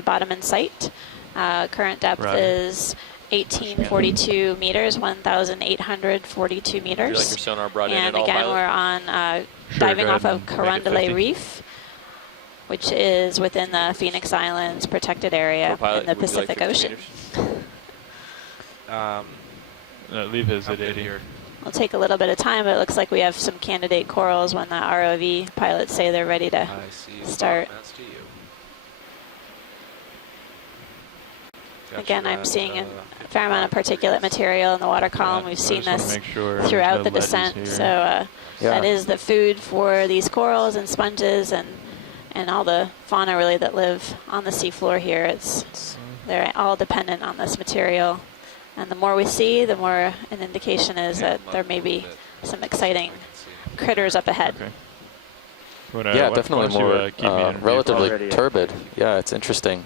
bottom in sight. Current depth is 1842 meters, 1,842 meters. I feel like your sonar brought in and at all, again, pilot? we're on diving off of Carondelet Reef, which is within the Phoenix Islands protected area in the Pacific Ocean. Leave his at 80. It'll take a little bit of time, but it looks like we have some candidate corals when the ROV pilots say they're ready to start. Again, I'm seeing a fair amount of particulate material in the water column. We've seen this throughout the descent. So that is the food for these corals and sponges and all the fauna really that live on the seafloor here. They're all dependent on this material. And the more we see, the more an indication is that there may be some exciting critters up ahead. Yeah, definitely more relatively turbid. Yeah, it's interesting.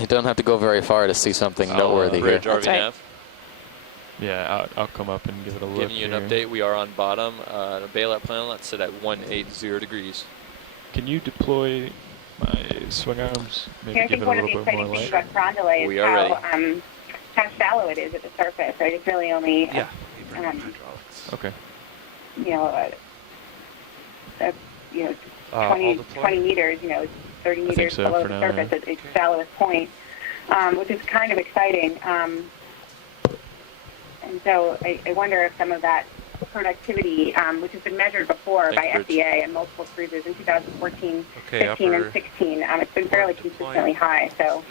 You don't have to go very far to see something noteworthy here. That's right. Yeah, I'll come up and give it a look. Giving you an update, we are on bottom. The bailout plan, let's sit at 180 degrees. Can you deploy my swing arms? Maybe I think one of the exciting things about Carondelet is how shallow it is at the surface. Right? It's really only okay. 20 meters, 30 meters below the surface at its shallowest point, which is kind of exciting. And so I wonder if some of that productivity, which has been measured before by FDA and multiple cruises in 2014, 15, and 16, it's been fairly consistently high. So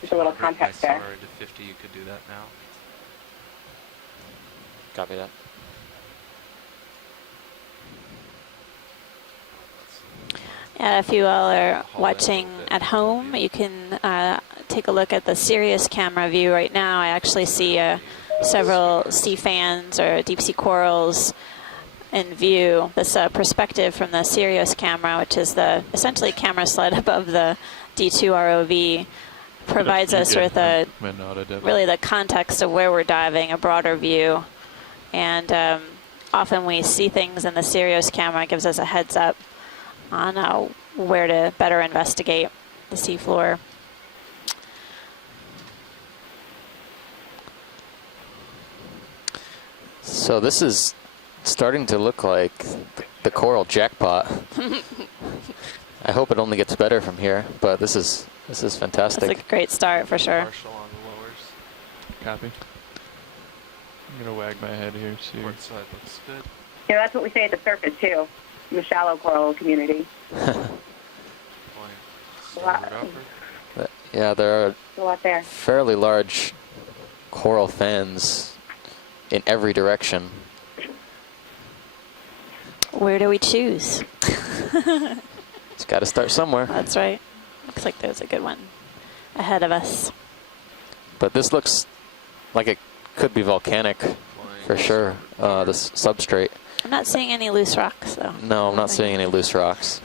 just a little context there. To 50, you could do that now. Copy that. If you all are watching at home, you can take a look at the Sirius camera view right now. I actually see several sea fans or deep sea corals in view. This perspective from the Sirius camera, which is the essentially camera sled above the D2 ROV, provides us with really the context of where we're diving, a broader view. And often we see things in the Sirius camera. It gives us a heads up on where to better investigate the seafloor. So this is starting to look like the coral jackpot. I hope it only gets better from here, but this is fantastic. It's a great start for sure. Partial on the lowers. Copy. I'm gonna wag my head here. See. Port side looks good. Yeah, that's what we say at the surface too, in the shallow coral community. Yeah, there are a lot there. Fairly large coral fans in every direction. Where do we choose? It's got to start somewhere. That's right. Looks like there's a good one ahead of us. But this looks like it could be volcanic for sure, this substrate. I'm not seeing any loose rocks, though. No, I'm not seeing any loose rocks.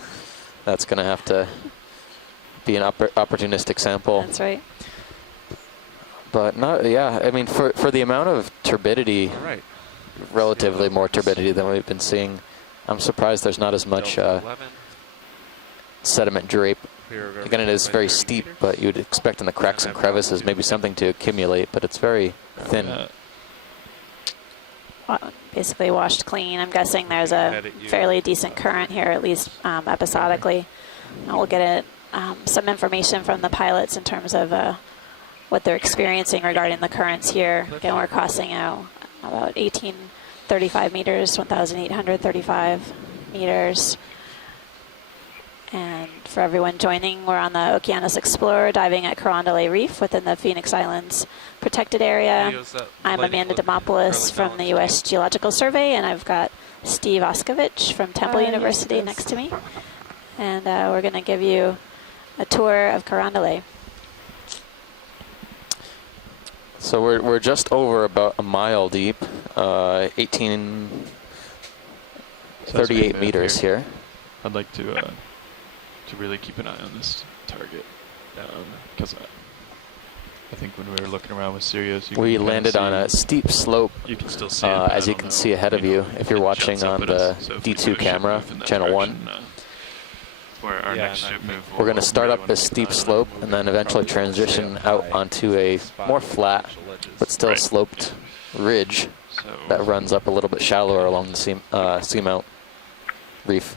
That's going to have to be an opportunistic sample. That's right. But not, yeah, I mean, for the amount of turbidity, relatively more turbidity than we've been seeing, I'm surprised there's not as much sediment drape. Again, it is very steep, but you'd expect in the cracks and crevices maybe something to accumulate, but it's very thin. Basically washed clean. I'm guessing there's a fairly decent current here, at least episodically. And we'll get some information from the pilots in terms of what they're experiencing regarding the currents here. Again, we're crossing out about 1835 meters, 1,835 meters. And for everyone joining, we're on the Okeanos Explorer diving at Carondelet Reef within the Phoenix Islands protected area. I'm Amanda Demopoulos from the U.S. Geological Survey, and I've got Steve Oskovich from Temple University next to me. And we're going to give you a tour of Carondelet. So we're just over about a mile deep, 1838 meters here. I'd like to really keep an eye on this target, because I think when we were looking around with Sirius, we landed on a steep slope. You can still see as you can see ahead of you if you're watching on the D2 camera, channel 1. Where our our Yeah, next and I ship move. We're going to start up this steep slope and then eventually transition out onto a more flat but still Right. sloped ridge So that runs up a little bit shallower along the seamount reef.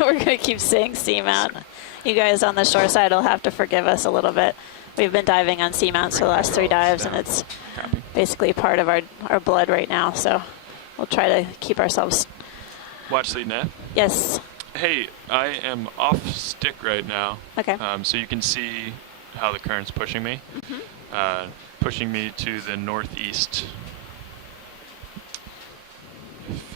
We're going to keep saying seamount. You guys on the shore side will have to forgive us a little bit. We've been diving on seamounts for the last 3 dives, and it's copy. basically part of our blood right now. So we'll try to keep ourselves. Watch lead net. Yes. Hey, I am off stick right now. Okay. So you can see how the current's pushing me. Pushing me to the northeast. If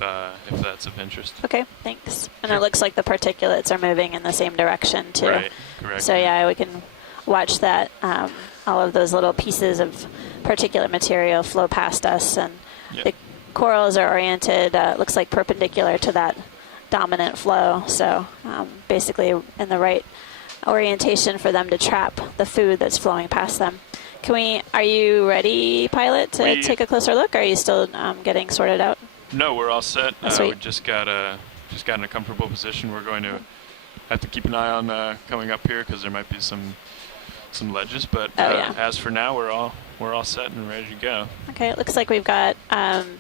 that's of interest. Okay. Thanks. And Sure. it looks like the particulates are moving in the same direction too. Right, correct. So yeah, we can watch that. All of those little pieces of particulate material flow past us, and Yeah. the corals are oriented. Looks like perpendicular to that dominant flow. So basically, in the right orientation for them to trap the food that's flowing past them. Are you ready, pilot, to take a closer look? Or are you still getting sorted out? No, we're all set. Oh, sweet. We just got in a comfortable position. We're going to have to keep an eye on coming up here because there might be some ledges. But yeah. as for now, we're all set and ready to go. Okay, it looks like we've got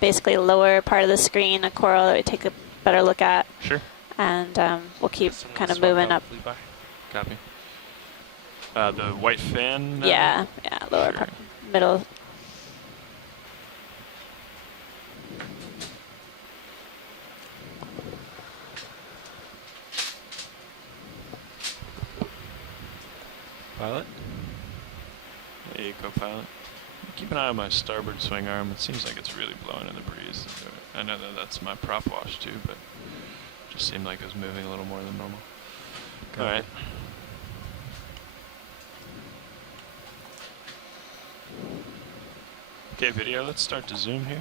basically lower part of the screen, a coral that we take a better look at. Sure. And we'll keep Someone kind of swap moving out up. fleet by. Copy. The white fan. Yeah, lower Sure. part, middle. Pilot? Hey, co-pilot. Keep an eye on my starboard swing arm. It seems like it's really blowing in the breeze. I know that that's my prop wash too, but it just seemed like it was moving a little more than normal. All right. Okay, video. Let's start to zoom here.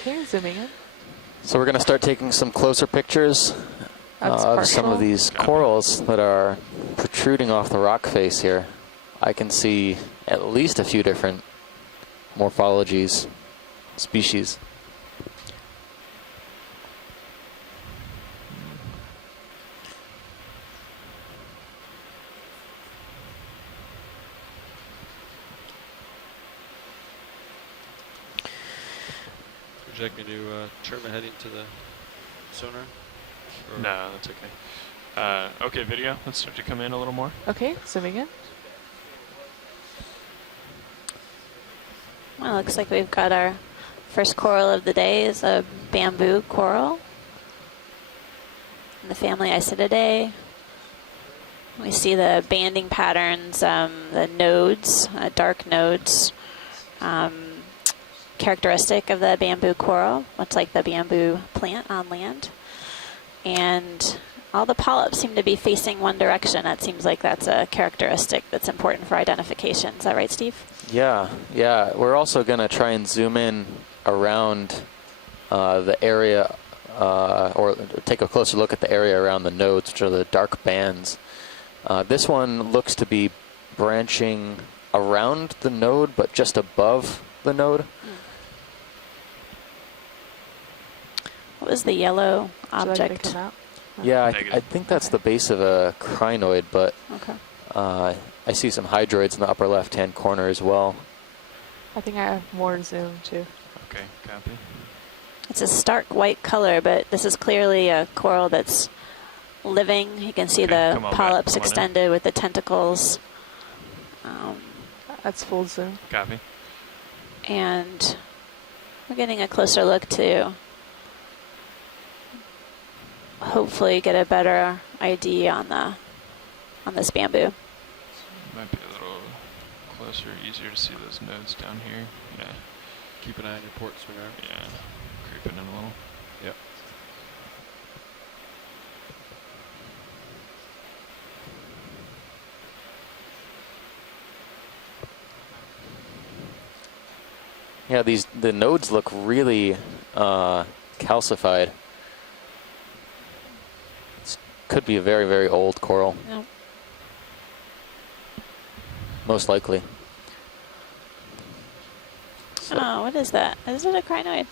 Okay, zooming in. So we're going to start taking some closer pictures of some of these corals that are protruding off the rock face here. I can see at least a few different morphologies, species. Would you like me to turn my heading to the sonar? Or No, that's okay. Okay, video. Let's start to come in a little more. Okay, zooming in. Well, looks like we've got our first coral of the day is a bamboo coral in the family Isididae. We see the banding patterns, the nodes, dark nodes, characteristic of the bamboo coral, much like the bamboo plant on land. And all the polyps seem to be facing one direction. That seems like that's a characteristic that's important for identification. Is that right, Steve? Yeah. We're also going to try and zoom in around the area, or take a closer look at the area around the nodes, which are the dark bands. This one looks to be branching around the node, but just above the node. What was the yellow object? Yeah, I think that's the base of a crinoid, but Okay. I see some hydroids in the upper left-hand corner as well. I think I have more zoom too. Okay, copy. It's a stark white color, but this is clearly a coral that's living. You can see Okay, the come on back, polyps come on in. extended with the tentacles. That's full zoom. Copy. And we're getting a closer look to hopefully get a better ID on this bamboo. Might be a little closer, easier to see those nodes down here. Yeah, keep an eye on your port swing arm. yeah. Creeping in a little. Yep. Yeah, the nodes look really calcified. This could be a very, very old coral. Yep. Most likely. Oh, what is that? Is it a crinoid?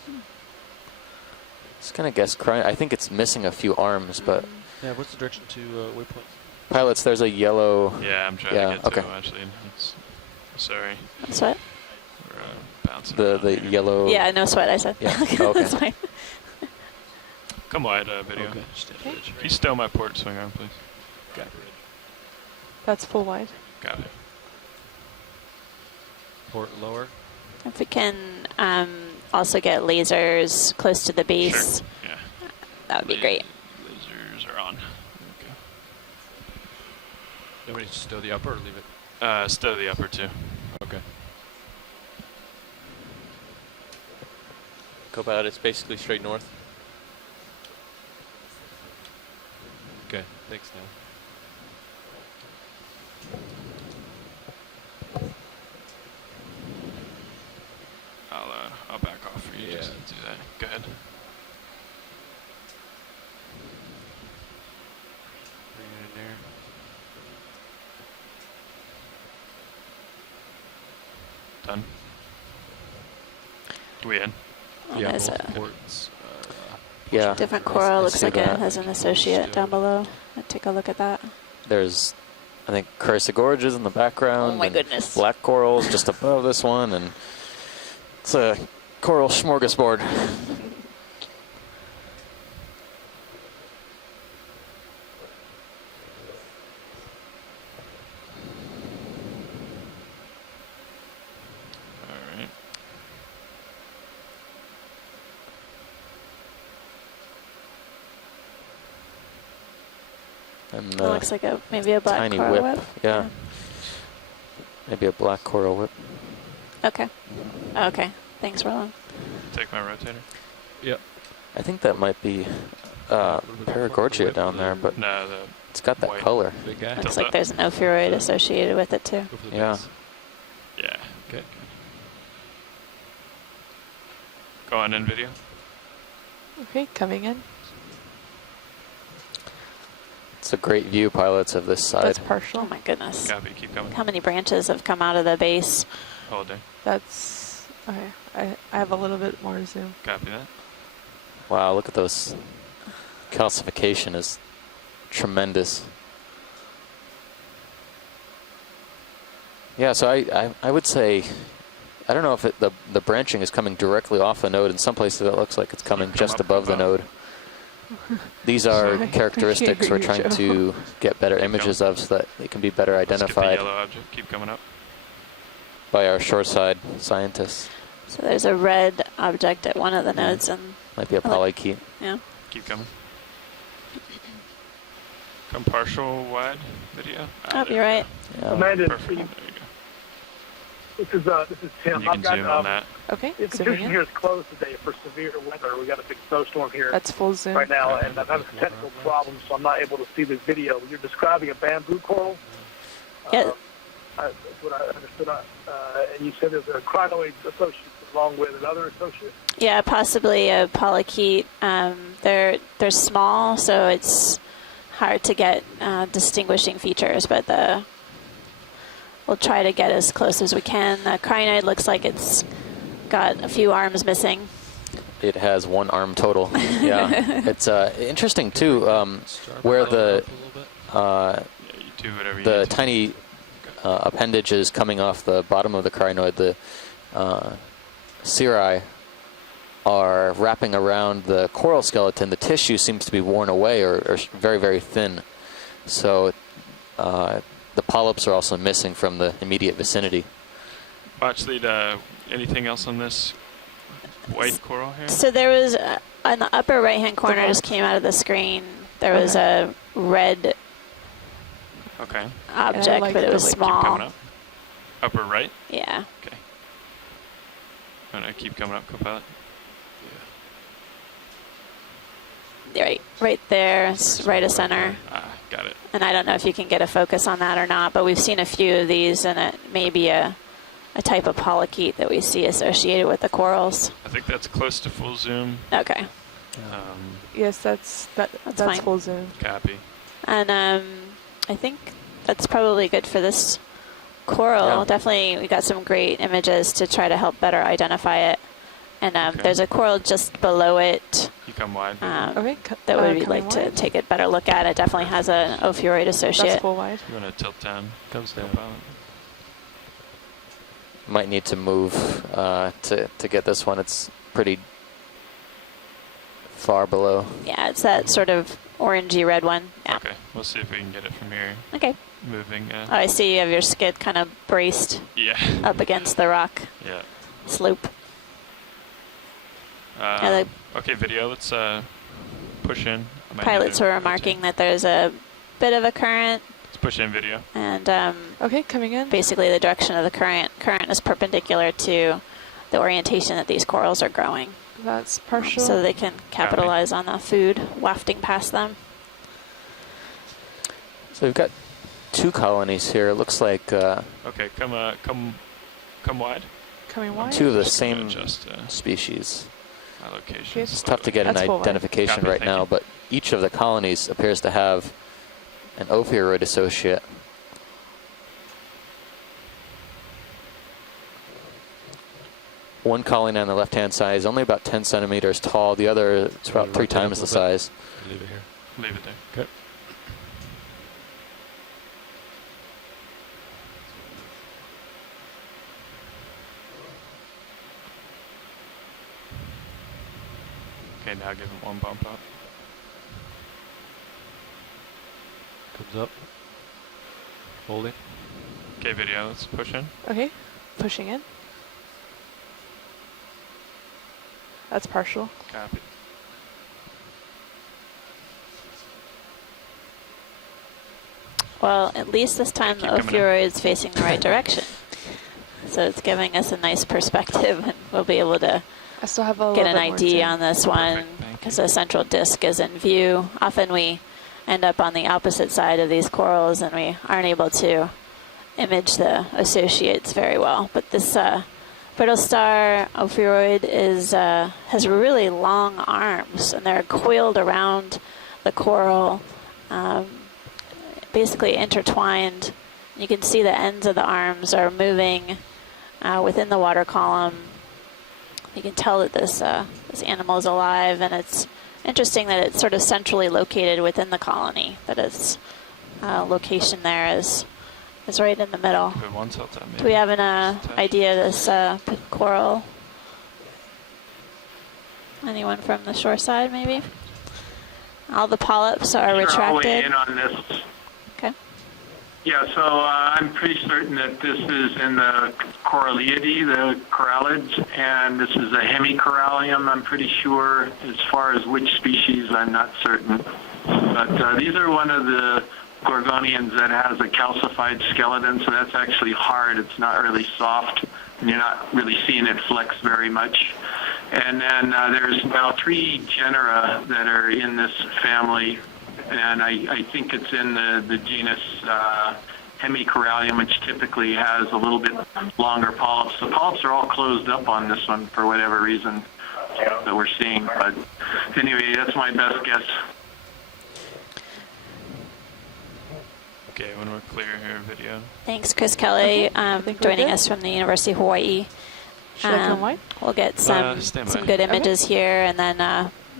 Just gonna guess I think it's missing a few arms, but Yeah, what's the direction to waypoint? Pilots, there's a yellow. Yeah, I'm trying Yeah, to get to okay. it, actually. Sorry. That's what? We're bouncing The around here. yellow. Yeah, no sweat, I said. Yeah. Oh, okay. That's fine. Come wide, video. Okay, stand Okay. bridge. Can you stow my port swing arm, please? Got it. That's full wide. Got it. Port lower. If we can also get lasers close to the base, Sure. Yeah. that would be great. Lasers are on. There Do we need to stow the upper or leave it? we go. Stow the upper too. Okay. Copilot, it's basically straight north. Okay, thanks now. I'll back off for you. Yeah. Just do that. Go ahead. Bring it in there. Done. We in? Oh, Yeah, there's both a ports. Yeah. different I coral. Looks see like it that. has an associate down below. I'll take a look at that. There's, I think, Carissa Gorges in the background. Oh my and goodness. Black corals just above this one, and it's a coral smorgasbord. All right. And It looks like maybe a black tiny coral whip. whip. Yeah. Maybe a black coral whip. Okay. Okay. Thanks, Roland. Take my rotator. Yep. I think that might be Paragorgia down there, but No, it's got that white. color. Big guy. Looks Tilt like up. there's an ophiuroid associated with it too. Go for the Yeah. base. yeah. Okay. Go on in video. Okay, coming in. It's a great view, pilots, of this side. That's Oh partial. my goodness. Copy. Keep coming. How many branches have come out of the base? Hold there. That's okay. I have a little bit more zoom. Copy that. Wow, look at those. Calcification is tremendous. Yeah, so I would say, I don't know if the branching is coming directly off the node. In some places it looks like it's coming Come just up above the above. node. These are Sorry. characteristics we're trying to get better images of so that they can be better Skip the identified yellow object. Keep coming up. by our shoreside scientists. So there's a red object at one of the nodes, and Might be a I like- polychaete. yeah. Keep coming. Come partial wide video. Oh, there you're we right. Yeah. Amanda, go. Perfect. There you this is go. Tim. You can zoom on that. Okay, The zooming condition in. here is closed today for severe weather. We got a big snowstorm here That's full zoom. right now, and I'm having some technical problems, so I'm not able to see this video. You're describing a bamboo coral. Yeah. That's what I understood. And you said there's a crinoid associate along with another associate. Yeah, possibly a polychaete. They're small, so it's hard to get distinguishing features, but we'll try to get as close as we can. The crinoid looks like it's got a few arms missing. It has one arm total. Yeah, it's interesting too. Where the Yeah, you do whatever you the need to. tiny appendages coming off the bottom of the crinoid, the cirri, are wrapping around the coral skeleton. The tissue seems to be worn away or very, very thin. So the polyps are also missing from the immediate vicinity. Watch lead. Anything else on this white coral here? So there was, on the upper right-hand corner, just came out of the screen, there was a red Okay. object, like but it the, was like, Keep coming small. up. Upper right. Yeah. Okay. Oh no, keep coming up, Copilot. Right there, it's right of center. Got it. And I don't know if you can get a focus on that or not, but we've seen a few of these, and it may be a type of polychaete that we see associated with the corals. I think that's close to full zoom. Okay. Yes, that's fine. full zoom. Copy. And I think that's probably good for this coral. Yeah. Definitely, we got some great images to try to help better identify it. And Okay. there's a coral just below it You come wide. Okay. that would be coming like to wide. take a better look at. It definitely has an ophiuroid That's associate. full wide. You want to tilt down. Comes down. Co-pilot. Might need to move to get this one. It's pretty far below. Yeah, it's that sort of orangey red one. Yeah. Okay, we'll see if we can get it from here. Okay. Moving. Oh, I see you have your skid kind of braced Yeah. up against the rock Yeah. slope. Yeah, Okay, video. Let's push in. I might Pilots need to were remarking that there's a bit of a current, Let's push in video. and Okay, coming in. basically the direction of the current is perpendicular to the orientation that these corals are growing, That's partial. so they can capitalize on the food wafting past them. So we've got 2 colonies here. It looks like Okay, come wide. Coming wide. 2 of the Just gonna same adjust species. my location. Okay. It's tough to get That's an full wide. identification Copy, right thank now, you. but each of the colonies appears to have an ophiuroid associate. One colony on the left-hand side is only about 10 centimeters tall. The other is about 3 times the size. Leave it here. Leave it there. Okay. Okay, now give him one bump up. Comes up. Holding. Okay, video. Let's push in. Okay, pushing in. That's partial. Copy. Well, at least this time the Keep coming in. ophiuroid is facing the right direction. So it's giving us a nice perspective, and we'll be able to I still have a get little an bit more ID to- on this one Perfect, thank because you. the central disc is in view. Often we end up on the opposite side of these corals and we aren't able to image the associates very well. But this brittle star ophiuroid has really long arms, and they're coiled around the coral, basically intertwined. You can see the ends of the arms are moving within the water column. You can tell that this animal is alive, and it's interesting that it's sort of centrally located within the colony. That its location there is right in the middle. Give it one tilt up. Do we have an idea of this coral? Anyone from the shore side, maybe? All the polyps are Sure, I'll weigh retracted. in on this. Okay. Yeah, so I'm pretty certain that this is in the Coralliidae, the corallids, and this is a hemicorallium, I'm pretty sure. As far as which species, I'm not certain. But these are one of the gorgonians that has a calcified skeleton, so that's actually hard. It's not really soft, and you're not really seeing it flex very much. And then there's now 3 genera that are in this family, and I think it's in the genus Hemicorallium, which typically has a little bit longer polyps. The polyps are all closed up on this one for whatever reason that we're seeing. But anyway, that's my best guess. Okay, when we're clear here, video. Thanks, Chris Kelly, think we're joining good. us from the University of Hawaii. Should I come wide? We'll get some stand by. good images here, and then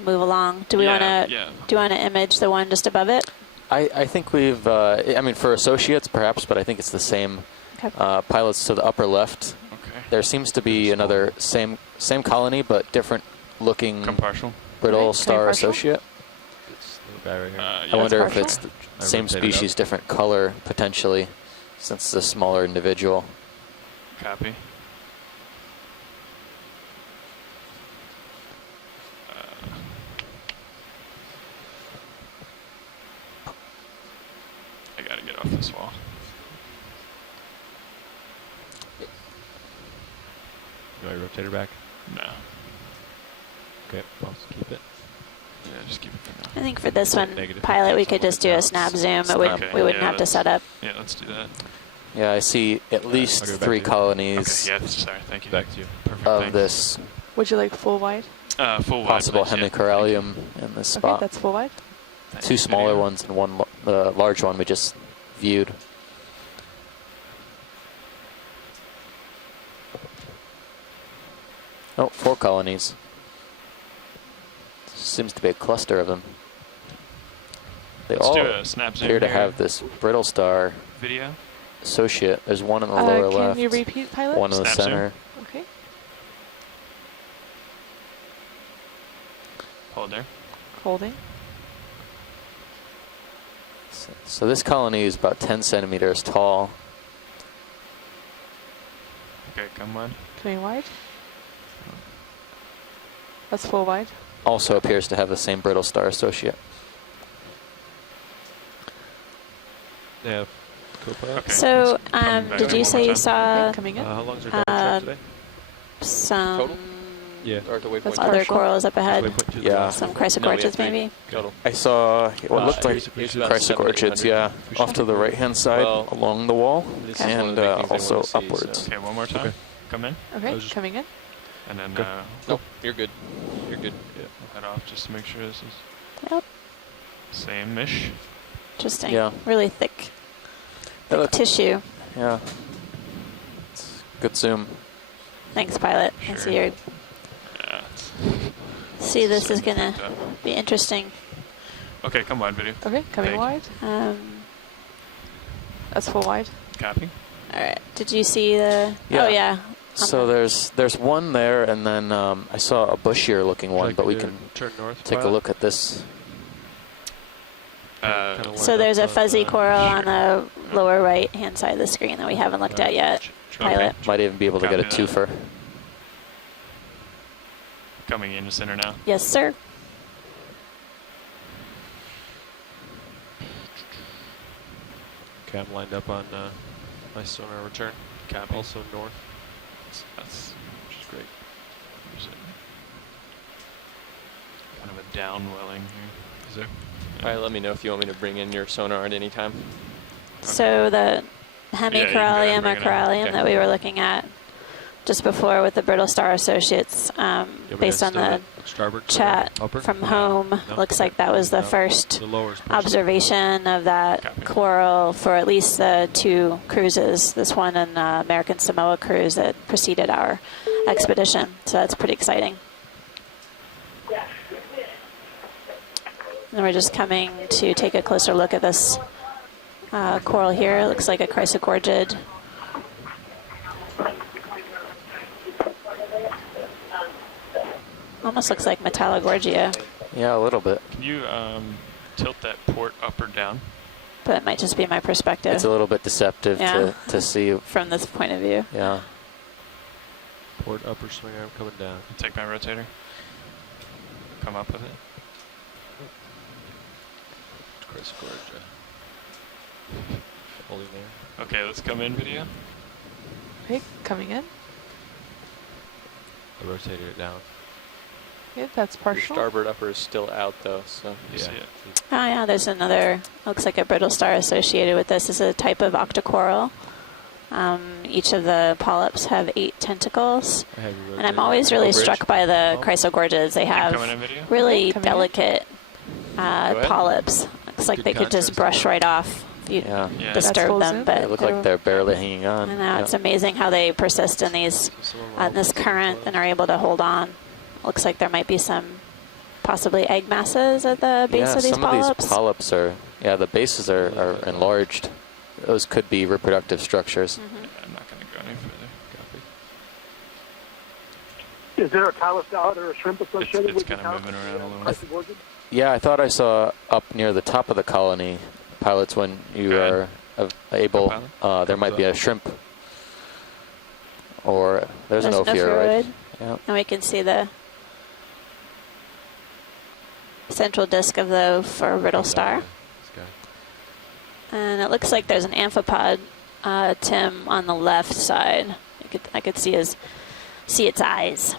move along. Do we want to? Yeah. Do you want to image the one just above it? I think we've, I mean, for associates perhaps, but I think it's the same Okay. pilots to the upper left. Okay. There seems to be another same colony, but different looking Come partial. brittle Okay, star partial? associate. It's the guy right here. I wonder if partial? it's the I same rotated up. species, different color potentially, since it's a smaller individual. Copy. I gotta get off this wall. Do I rotate her back? No. Okay, I'll just keep it. Yeah, just keep it for now. I think for this one, Negative pilot, we 50, could just do a snap zoom. It would, Okay, we wouldn't yeah, have to let's- set up. Yeah, let's do that. Yeah, I see at least I'll go back 3 to you. colonies Okay, yeah, sorry, thank you. Back to you. Perfect, of thanks. this Would you like full wide? Full wide, possible please, yeah. hemicorallium in this Okay, spot. that's full wide. Thank 2 you. smaller Video. ones and one the large one we just viewed. Oh, 4 colonies. Seems to be a cluster of them. They Let's all do a snap zoom appear to here. have this brittle star Video. associate. There's one in the lower can left. you repeat, pilot? One in the Snap zoom. center. Okay. Hold there. Holding. So this colony is about 10 centimeters tall. Okay, come wide. Coming wide. That's full wide. Also appears to have the same brittle star associate. Yeah. Co-pilot. Okay. So, let's come back did in you one say more you time. saw Coming in. How long's our double track today? some Total? Yeah. Or to waypoint those two? other Partial. corals up ahead? Waypoint two, Yeah. Some No, we chrysogorgids, have 3 maybe? total. I saw what looked like It's about 700 or chrysogorgids, yeah, 800. off to the right-hand side Well, along the wall, this is one of and the big things I also wanna see, upwards. Okay, one more time. Okay. Come in. Okay, just- coming in. And then Go. we'll No, you're good. You're good. head off just to make sure this is Yep. same-ish. Interesting. Yeah. Really thick That looked- tissue. Yeah. It's good zoom. Thanks, pilot. I Sure. see your Yeah. see this is Certainly gonna picked up. be interesting. Okay, come wide video. Okay, coming Thank wide. That's full wide. Copy. All right. Did you see the? Yeah. Oh yeah. So there's one there, and then I saw a bushier looking Would you one, like but me we to can turn north. take a pilot? look at this. Kinda So lined there's up a fuzzy on, coral on the lower right hand side of the screen that we haven't looked at yet. Pilot. Might even be able to get a Copy that. twofer. Coming in the center now. Yes, sir. Okay, I'm lined up on my sonar return. Copy. Also north. That's Which is great. there's kind of a downwelling here. Is there? All right, let me know if you want me to bring in your sonar at any time. So the you can go ahead and hemicorallium bring or it in. corallium Okay. that we were looking at just before with the brittle star associates, based on the starboard chat upper? from home, No? looks Okay. like that was the No. first The lower is pushed. observation of that Copy. coral for at least the 2 cruises, this one and American Samoa cruise that preceded our expedition. So that's pretty exciting. And we're just coming to take a closer look at this coral here. It looks like a chrysogorgid. Almost looks like Metallogorgia, Yeah, a little bit. Can you tilt that port up or down? but it might just be my perspective It's a little bit deceptive Yeah. to see. from this point of view. Yeah. Port upper swing arm coming down. Take my rotator. Come up with it. Chris Gorgia. Holding there. Okay, let's come in video. Okay, coming in. I rotated it down. Okay, that's Your partial. starboard upper is still out though, so You see it. Oh yeah, there's another, looks like a brittle star associated with this. This is a type of octocoral. Each of the polyps have 8 tentacles. I have you And I'm rotated. always really Oh, bridge. struck by the Oh. chrysogorgids. They Keep have coming in video. really Coming in. delicate ahead. polyps. Looks like Good they could just contrast. brush right off if you Yeah. Yeah. disturb full them. zoom. But They look like they're barely hanging on. I know, Yeah. it's amazing how they persist in these, Some of them in this are also current closed. and are able to hold on. Looks like there might be some possibly egg masses at the base Yeah, of these some polyps. of these polyps are, yeah, the bases are enlarged. Those could be reproductive structures. Mhm. I'm not going to go any further. Copy. Is there a talus salad or a shrimp associated It's with kind the of moving around a little bit. chrysogorgid? Yeah, I thought I saw up near the top of the colony, pilots, when you Go are able, Co-pilot. there might be a shrimp. Or there's an There's an ophiuroid. ophiuroid. Yeah. And we can see the central disc of the for brittle star. This guy. And it looks like there's an amphipod, Tim, on the left side. I could see its eyes.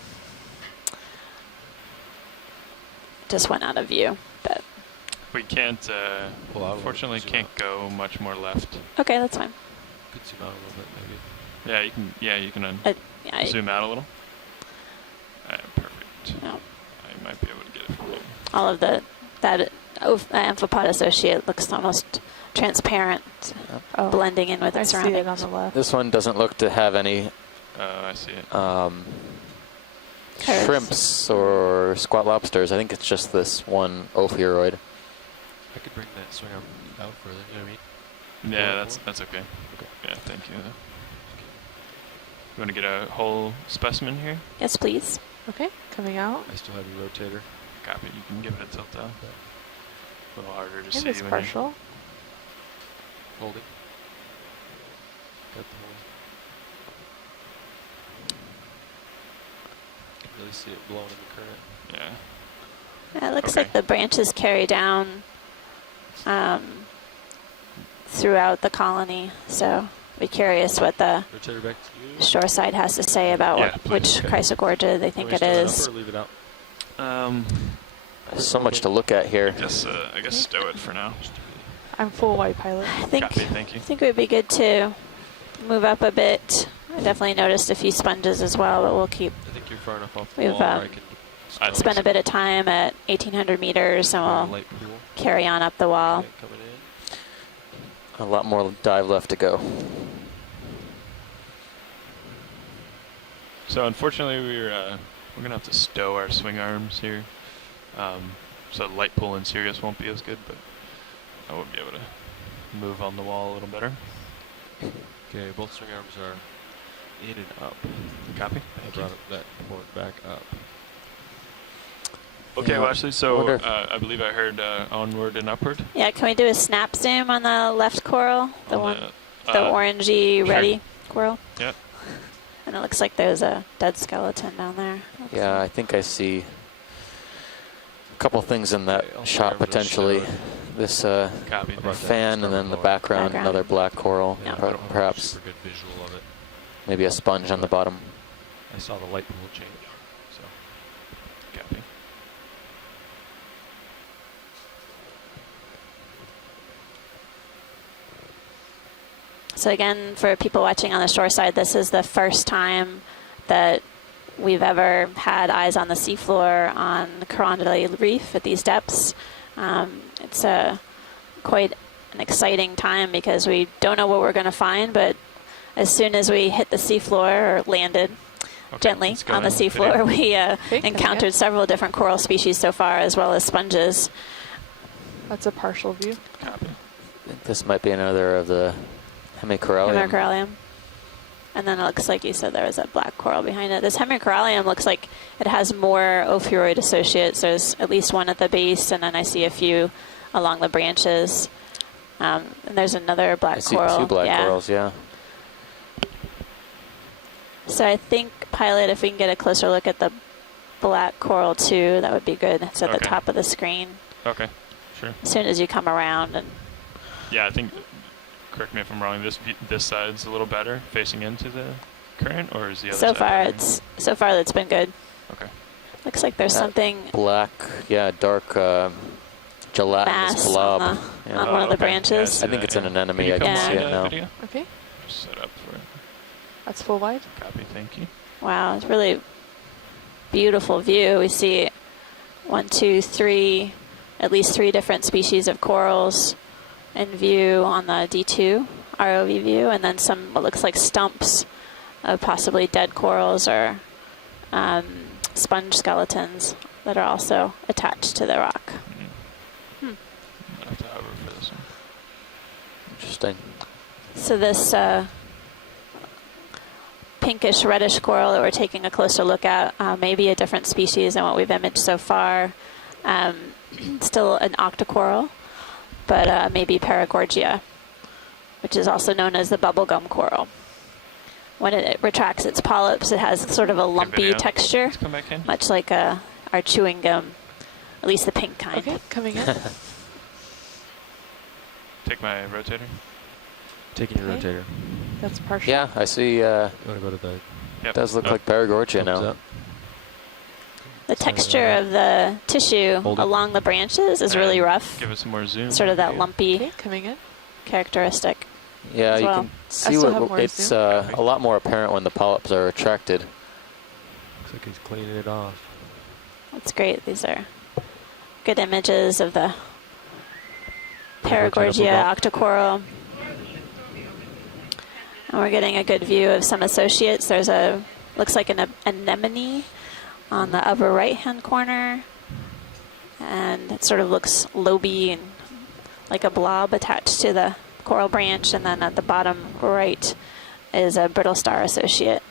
Just went out of view, but We can't, Pull out a little, unfortunately, zoom can't out. go much more left. okay, that's fine. Could zoom out a little bit, maybe. Yeah, you can Yeah, zoom out a little. Perfect. No. I might be able to get it from here. all of that amphipod associate looks almost transparent, Oh, blending in with I the see it surroundings. on the left. This one doesn't look to have any I see it. curves. shrimps or squat lobsters. I think it's just this one ophiuroid. I could bring that swing arm out further. You know what I mean? Yeah, that's okay. Okay. Yeah, thank you. You want to get a whole specimen here? Yes, please. Okay, coming out. I still have your rotator. Copy. You can give it a tilt out. A little harder to And see it's when partial. Holding. Got the hold. You can really see it blowing in the current. Yeah. It looks Okay. like the branches carry down throughout the colony. So be curious what the Rotator back to you. shore side has to say about Yeah, what, please. which Okay. chrysogorgia they think it is. Or leave it out. So much to look at here. I guess stow it for now. I'm full white pilot. I think Copy. Thank you. I think it would be good to move up a bit. I definitely noticed a few sponges as well, but we'll keep. I think you're far enough off the We've wall where I can I'd spend a bit of time at 1,800 meters, and we'll light pool. carry on up the wall. Okay, coming in. A lot more dive left to go. So unfortunately, we're gonna have to stow our swing arms here. So light pull in Sirius won't be as good, but I will be able to move on the wall a little better. Okay, both swing arms are in and up. Copy. I brought that port back up. Okay, Yeah. well actually, so Wonder- I believe I heard onward and upward. Yeah, can we do a snap zoom on the left coral, the On one, the, the orangey sure. ready coral? Yep. And it looks like there's a dead skeleton down there. Yeah, I think I see a couple things in that Okay, I'll shot arms are potentially. stowed. This Copy. About thank that. fan, and then the background, Background. another black coral, Yeah. I don't have a perhaps super good visual of it. maybe a sponge on the bottom. I saw the light pool change. So Copy. So again, for people watching on the shore side, this is the first time that we've ever had eyes on the seafloor on the Corondale Reef at these depths. It's quite an exciting time because we don't know what we're going to find, but as soon as we hit the seafloor or landed Okay, gently let's go on the in. seafloor, we Okay, encountered several different coral species so far, as well as sponges. That's a partial view. Copy. I think this might be another of the hemicorallium. Hemicorallium. And then it looks like you said there was a black coral behind it. This hemicorallium looks like it has more ophiuroid associates. There's at least one at the base, and then I see a few along the branches. And there's another black I see coral. two black corals, yeah. So I think, Pilot, if we can get a closer look at the black coral too, that would be good. It's at the Okay. top of the screen Okay. Sure. as soon as you come around. And Yeah, I think. Correct me if I'm wrong. This side's a little better facing into the current, or is the other so side far, better? it's been good. Okay. Looks like there's That something Black, yeah, dark gelatinous mass blob. on, Yeah. on one of the okay. Yeah, branches. I think it's an anemone. Can you I come can on see on it now. video? Okay, Just set up for it. that's full wide. Copy. Thank you. Wow, it's really beautiful view. We see 1, 2, 3, at least 3 different species of corals in view on the D2 ROV view, and then some what looks like stumps of possibly dead corals or sponge skeletons that are also attached to the rock. I have to hover for this one. Interesting. So this pinkish reddish coral that we're taking a closer look at may be a different species than what we've imaged so far. Still an octocoral, but maybe Paragorgia, which is also known as the bubblegum coral. When it retracts its polyps, it has sort of a lumpy video. texture, Let's come back in. much like our chewing gum, at least the pink kind. Okay, coming in. Take my rotator. taking your Okay. rotator. That's partial. Yeah, I see. You want to go to the Yep. Does look Oh, like Paragorgia thumbs now. up? The texture of the tissue Hold it. along the branches is really and rough, Give it some more zoom. sort of that maybe. lumpy Okay, coming in. characteristic. Yeah, as you well. can see still have more it's zoom. a lot more apparent when the polyps are retracted. Looks like he's cleaning it off. That's great. These are good images of the Paragorgia Paragorgia octocoral. And we're getting a good view of some associates. There's looks like an anemone on the upper right-hand corner. And it sort of looks loby and like a blob attached to the coral branch. And then at the bottom right is a brittle star associate.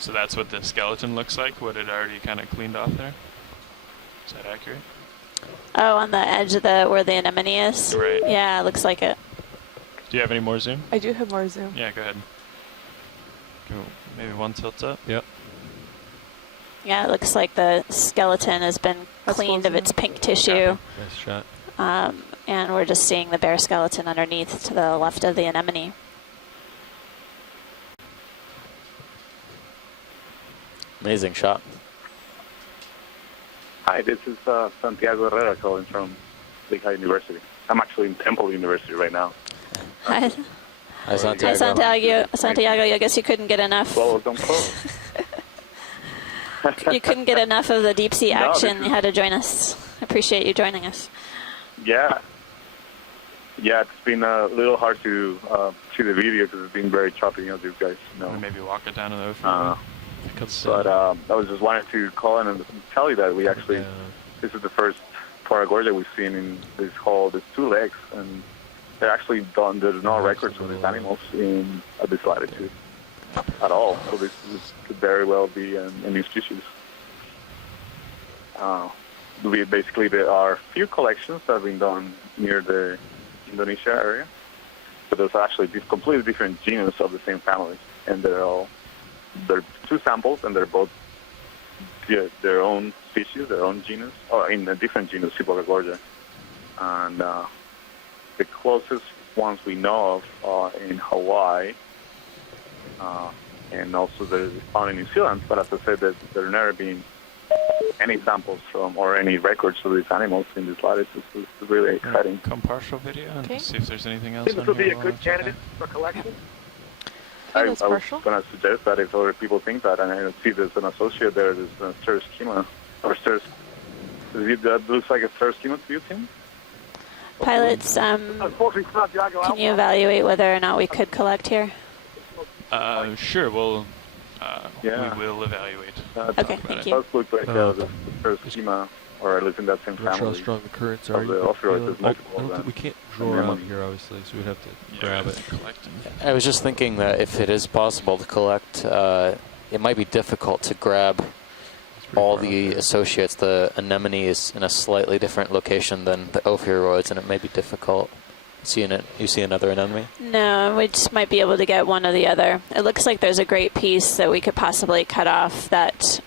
So that's what the skeleton looks like, what it already kind of cleaned off there? Is that accurate? Oh, on the edge of where the anemone is? Right. Yeah, it looks like it. Do you have any more zoom? I do have more zoom. Yeah, go ahead. Go, maybe one tilt up? Yep. Yeah, it looks like the skeleton has been cleaned of its pink tissue. Nice shot. And we're just seeing the bare skeleton underneath to the left of the anemone. Amazing shot. Hi, this is Santiago Herrera calling from Lehigh University. I'm actually in Temple University right now. Hi, Hi, Santiago. Santiago, I guess you couldn't get enough. Well, don't close. You couldn't get enough of the deep sea No, action. You had to join us. I appreciate you joining us. Yeah. Yeah, it's been a little hard to see the video because it's been very choppy, as you guys know. Or maybe walk it down to the ocean. But I was just wanting to call in and tell you that we actually, this is the first Paragorgia we've seen in this hole. There's 2 legs, and they're actually done. There's no records of these animals at this latitude at all. So this could very well be a new species. Basically, there are few collections that have been done near the Indonesia area, but there's actually completely different genus of the same family, and they're 2 samples, and they're both their own species, their own genus, or in a different genus, Paragorgia. And the closest ones we know of are in Hawaii, and also they're found in New Zealand. But as I said, there have never been any samples from or any records of these animals in this latitude. So it's really exciting. Come partial video and see if there's anything else. Seems to be a good candidate for collection. I was that's going to suggest that if other people think that, and I see there's an associate there, there's a stir schema, or stairs. That looks like a stir schema to you, Tim? Pilots, can you evaluate whether or not we could collect here? Sure, well, we Yeah. will evaluate. Okay, thank you. It does look like the stir schema, or at least in that same I'm not sure how family. strong the currents of are. the You offshore, feel there's it? multiple I don't of think we them. can't draw And out then- here, obviously, so we'd have to Yeah, grab we it. have to collect them. I was just thinking that if it is possible to collect, it might be difficult to grab It's pretty all far out the there. associates. The anemone is in a slightly different location than the ophiuroids, and it may be difficult. You see another anemone? No, we just might be able to get one or the other. It looks like there's a great piece that we could possibly cut off that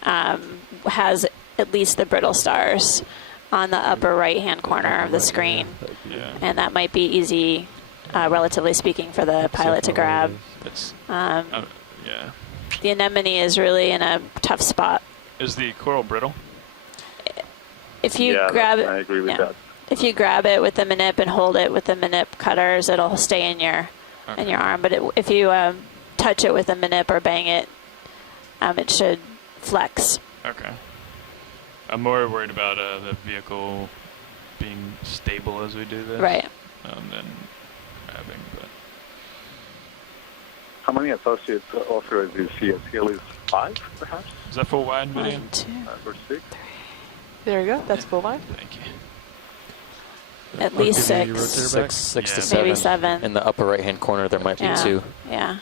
has at least the brittle stars on the upper right-hand corner of the screen. Yeah. And that might be easy, relatively speaking, for the pilot to grab. It's, Yeah. The anemone is really in a tough spot. Is the coral brittle? If you Yeah, grab it, I agree with yeah. that. If you grab it with the manip and hold it with the manip cutters, it'll stay in your arm. But if you touch it with a manip or bang it, it should flex. Okay. I'm more worried about the vehicle being stable as we do this. Right. Than grabbing, but How many associates offers do you see? I see at least 5, perhaps? is that full wide video? 1, 2, 5 or 6? There you go. That's full line. Thank you. at Oh, least give me your 6. rotator back? Six to Yeah. seven. Maybe 7. In the upper right-hand corner, there might be Yeah. 2. Yeah.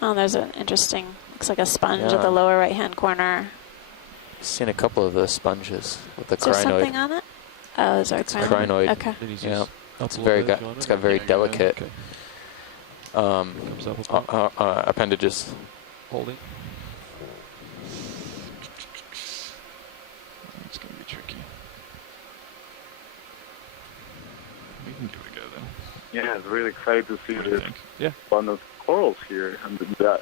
Oh, there's an interesting, looks like a sponge at Yeah. the lower right-hand corner. Seen a couple of those sponges with the Is there crinoid. something on it? Oh, is there a crinoid. Okay. Then he's Yeah, just it's up a very little bit, got you want it's it? got very Yeah, go ahead. delicate Okay. Comes up a bit. appendages. Holding. It's gonna be tricky. We can give it a go then. Yeah, it's really exciting to see What do you this think? Yeah. abundance of corals here. And that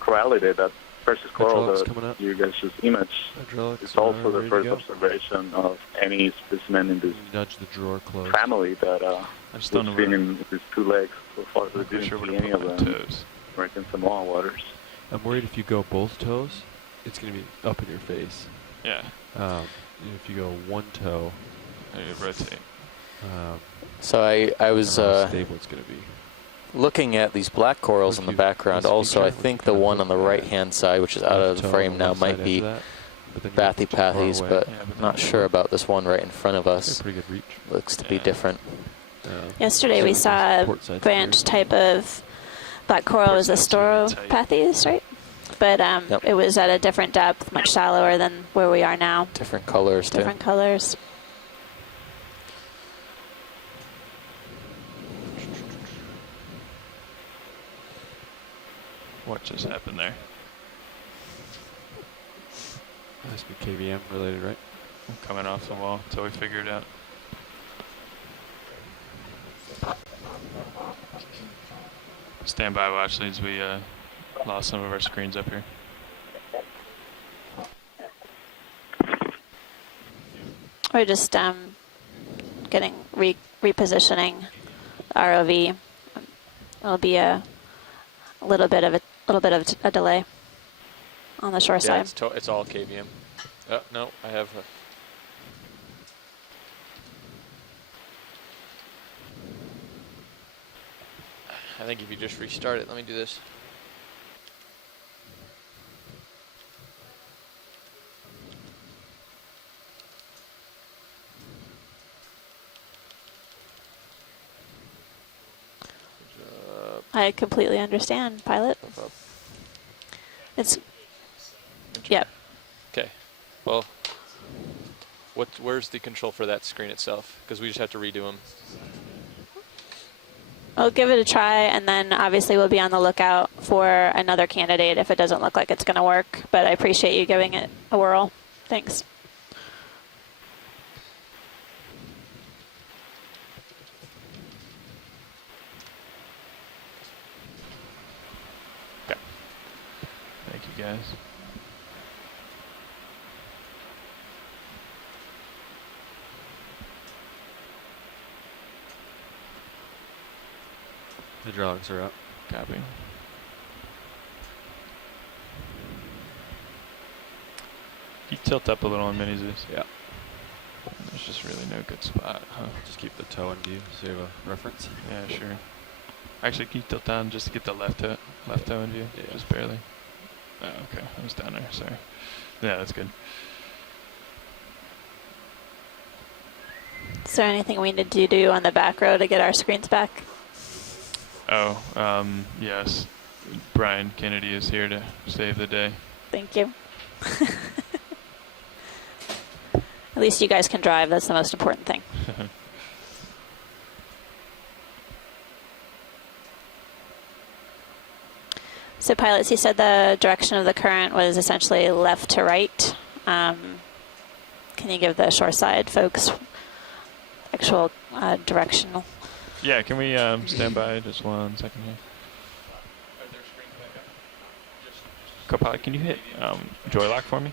corallidate, that precious coral Hydraulics that coming up. you guys just imaged. Hydraulics It's also are the ready to first go. observation of any specimen in this Nudge the drawer closed. family that I just don't know we've seen where. in these 2 legs. So far, we I'm not didn't sure where see to any put of my them toes. American Samoa waters. I'm worried if you go both toes, it's going to be up in your face. Yeah. If you go one toe, I need to rotate. um, So I was I don't know how stable it's going to be. Looking at these black corals in the background, also, I think the one on the right-hand side, which is out of the frame now, might be Bathypathes, but not sure about this one right in front of us. Pretty good reach. Looks to be different. Yesterday we saw a branch type of black coral. It was a Stauropathes, right? But it was at a different depth, much shallower than where we are now. Different colors, too. Different colors. What just happened there? Must be KVM related, right? Coming off the wall until we figure it out. Stand by, watch leads. We lost some of our screens up here. We're just getting repositioning the ROV. It'll be a little bit of a delay on the shore side. It's all KVM. Oh, no, I have I think if you just restart it, let me do this. I completely understand, pilot. It's, yep. Okay. Well, where's the control for that screen itself? Because we just have to redo them. I'll give it a try, and then obviously we'll be on the lookout for another candidate if it doesn't look like it's going to work. But I appreciate you giving it a whirl. Thanks. Okay. Thank you, guys. Hydraulics are up. Copy. You tilt up a little on mini Zeus. Yeah. There's just really no good spot, huh? Just keep the toe in view so you have a reference. Yeah, sure. Actually, can you tilt down just to get the left toe in view? Yeah. Just barely. Oh, okay. I was down there. Sorry. Yeah, that's good. Is there anything we need to do on the back row to get our screens back? Oh, yes. Brian Kennedy is here to save the day. Thank you. At least you guys can drive. That's the most important thing. So pilots, you said the direction of the current was essentially left to right. Can you give the shoreside folks actual directional? Yeah, can we stand by just 1 second here? Copilot, can you hit joy lock for me?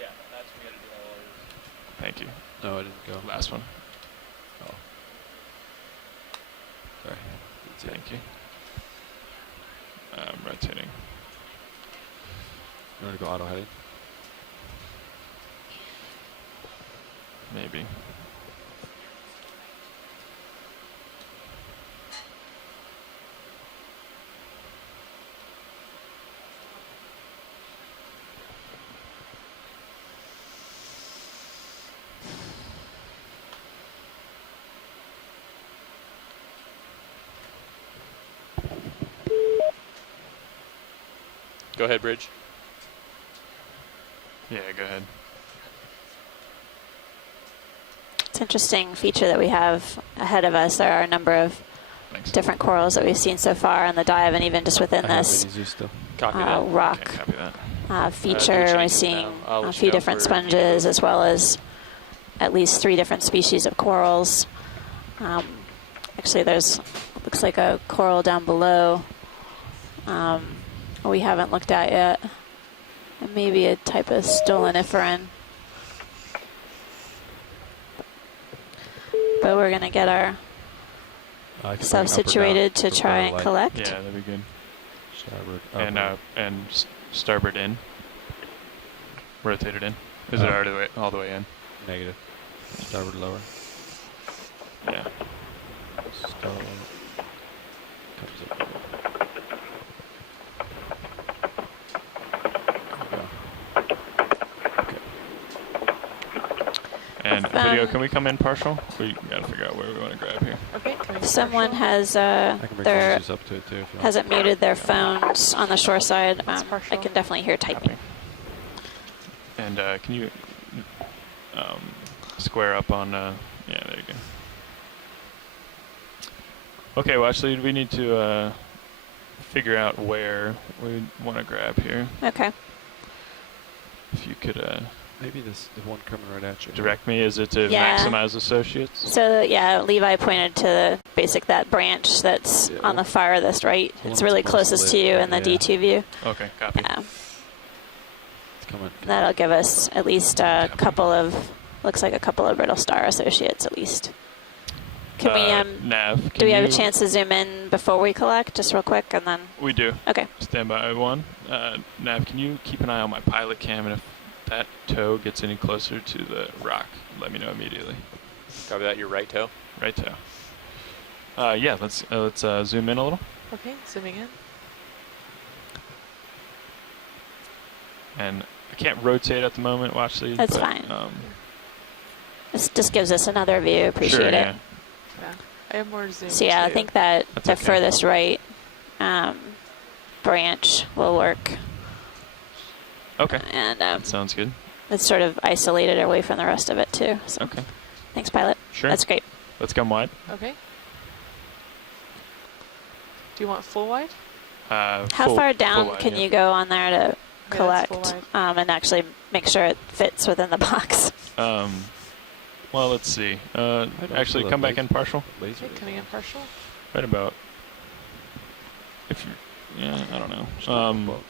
Yeah, that's we got to do all ours. Thank you. No, I didn't go. Last one. Oh. Sorry. Thank you. Rotating. You want to go auto heading? Maybe. Go ahead, Bridge. Yeah, go ahead. It's an interesting feature that we have ahead of us. There are a number of different corals that we've seen so far on the dive, and even just within this Copy that. rock Okay, copy that. feature, we're seeing a few different sponges as well as at least 3 different species of corals. Actually, there's looks like a coral down below we haven't looked at yet. And maybe a type of stoloniferan. But we're going to get our self situated to try and collect. Yeah, that'd be good. Starboard. And starboard in. Rotated in. Is it already all the way in? Negative. Starboard lower. Yeah. Video, can we come in partial? We gotta figure out where we want to grab here. Okay. If someone has I can bring their Moses up to it too. If you want. hasn't muted their phones on the shore side, I can definitely hear typing. And can you square up on? Yeah, there you go. Okay, well, actually, we need to figure out where we want to grab here. Okay. If you could Maybe the one coming right at you. direct me, is it to Yeah. maximize associates? So yeah, Levi pointed to that branch that's on the farthest right. It's really closest to you in the D2 view. Okay, copy. Yeah. It's coming. That'll give us at least a couple of, looks like a couple of brittle star associates at least. Can we, Nav, do we have a chance to zoom in before we collect, just real quick, and then? We do. Okay. Stand by, everyone. Nav, can you keep an eye on my pilot cam, and if that toe gets any closer to the rock, let me know immediately. Copy that, your right toe? Right toe. Yeah, let's zoom in a little. Okay, zooming in. And I can't rotate at the moment, watch these. That's but, fine. This just gives us another view. Appreciate sure, it. Yeah. Yeah, I have more zoom. So yeah, I too. think that That's the okay. furthest right branch will work. Okay. And That sounds good. it's sort of isolated away from the rest of it too. So Okay. thanks, pilot. Sure. That's great. Let's come wide. Okay. Do you want full wide? How far down can you go on there to collect and actually make sure it fits within the box? Well, let's see. Actually, come back in partial. Okay, coming in partial. Right about. If you, yeah, I don't know.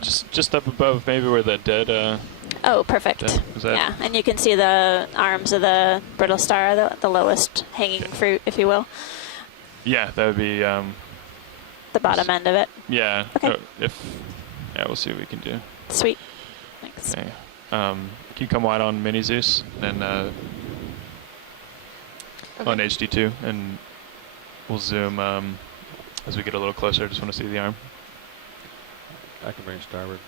Just up above, maybe where the dead. Oh, perfect. Is that yeah, and you can see the arms of the brittle star, the lowest hanging fruit, if you will. Yeah, that would be. The bottom end of it. Yeah. Okay. We'll see what we can do. Sweet. Thanks. Okay. Can you come wide on Mini Zeus and on HD2, and we'll zoom as we get a little closer. I just want to see the arm. I can bring starboard.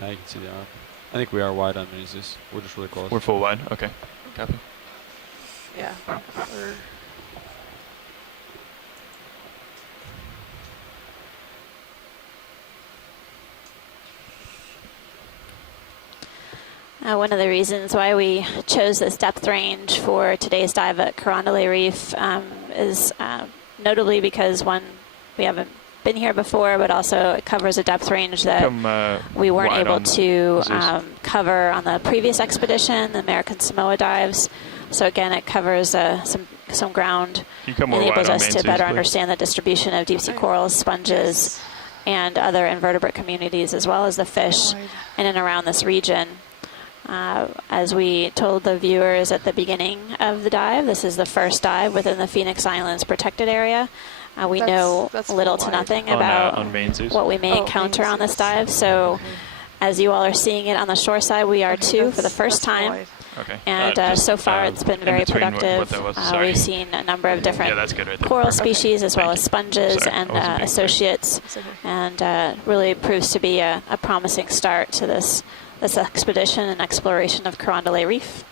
Now you can see the arm. I think we are wide on Mises. We're just really close. We're full wide. Okay. Copy. Yeah. One of the reasons why we chose this depth range for today's dive at Carondelet Reef is notably because, one, we haven't been here before, but also it covers a depth range that we weren't able to cover on the previous expedition, the American Samoa dives. So again, it covers some ground, enables us to better understand the distribution of deep sea corals, sponges, and other invertebrate communities, as well as the fish in and around this region. As we told the viewers at the beginning of the dive, this is the first dive within the Phoenix Islands protected area. We know little to nothing about what we may encounter on this dive. So as you all are seeing it on the shore side, we are too for the first time. Okay. And so far it's been very productive. We've seen a number of different coral species as well as sponges and associates. And really proves to be a promising start to this expedition and exploration of Carondelet Reef.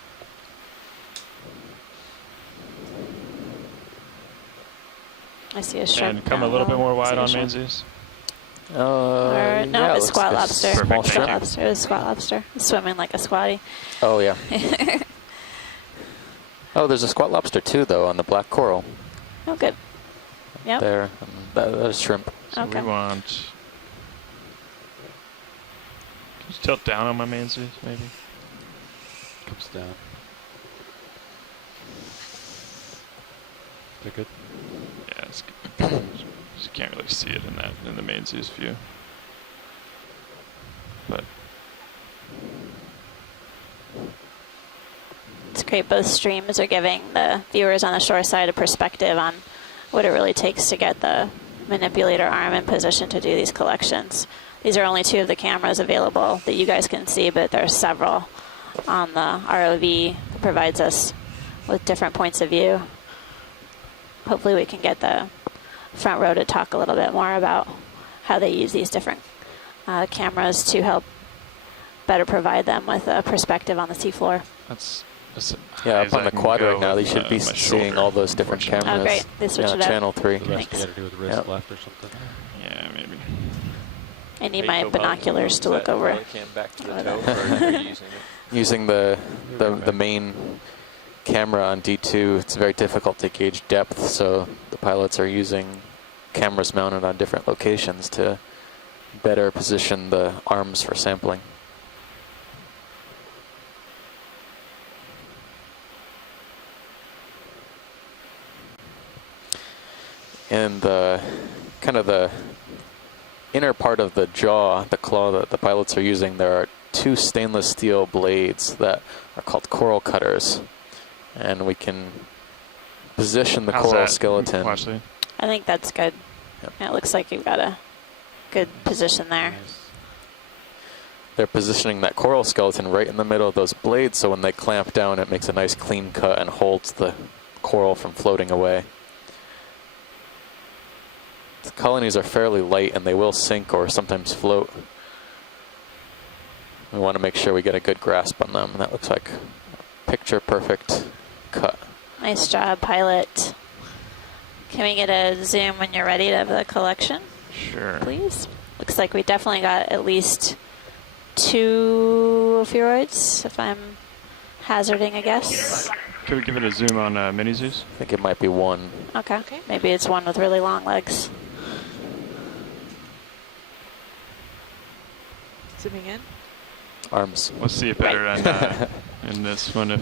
I see a shrimp. And come a little bit more wide on Manzies. No, it's squat lobster. Small shrimp. It was squat lobster. It's swimming like a squatty. Oh, yeah. Oh, there's a squat lobster too, though, on the black coral. Oh, good. Yep. There. That is shrimp. So we want. Can you tilt down on my Manzies, maybe? Comes down. They're good. Yeah, it's good. Just can't really see it in the Manzies view. But it's great. Both streams are giving the viewers on the shore side a perspective on what it really takes to get the manipulator arm in position to do these collections. These are only two of the cameras available that you guys can see, but there are several on the ROV that provides us with different points of view. Hopefully we can get the front row to talk a little bit more about how they use these different cameras to help better provide them with a perspective on the seafloor. that's Yeah, up on the quad right now, they should be seeing all those different cameras. Oh, great. They switched it up. Channel 3. The rest got to do with wrist left or something. Yeah, maybe. I need my binoculars to look over. Back to the toe, or are you using it? Using the main camera on D2, it's very difficult to gauge depth, so the pilots are using cameras mounted on different locations to better position the arms for sampling. And kind of the inner part of the jaw, the claw that the pilots are using, there are 2 stainless steel blades that are called coral cutters. And we can position the coral skeleton. I think that's good. Yep. Yeah, it looks like you've got a good position there. Nice. They're positioning that coral skeleton right in the middle of those blades, so when they clamp down, it makes a nice clean cut and holds the coral from floating away. The colonies are fairly light, and they will sink or sometimes float. We want to make sure we get a good grasp on them. That looks like a picture-perfect cut. Nice job, pilot. Can we get a zoom when you're ready of the collection? Sure. Please. Looks like we definitely got at least 2 ophiuroids, if I'm hazarding a guess. Could we give it a zoom on Mini Zeus? I think it might be 1. Okay. Maybe it's one with really long legs. Zooming in. Arms. Let's see it better in this one, if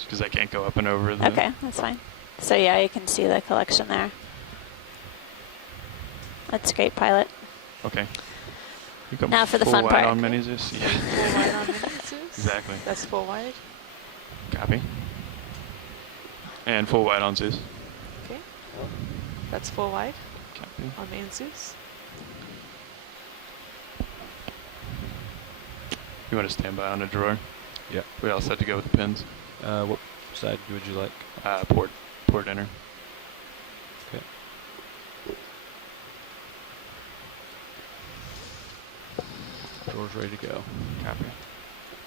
because I can't go up and over the. Okay, that's fine. So yeah, you can see the collection there. That's great, pilot. Okay. You got Now for the full fun wide part. on Mini Zeus? Yeah. Full wide on Mini Zeus? Exactly. That's full wide. Copy. And full wide on Zeus. Okay. That's full wide Copy. on main Zeus. You want to stand by on a drawer? Yep. We also had to go with the pins. What side would you like? Port enter. Okay. Drawer's ready to go. Copy.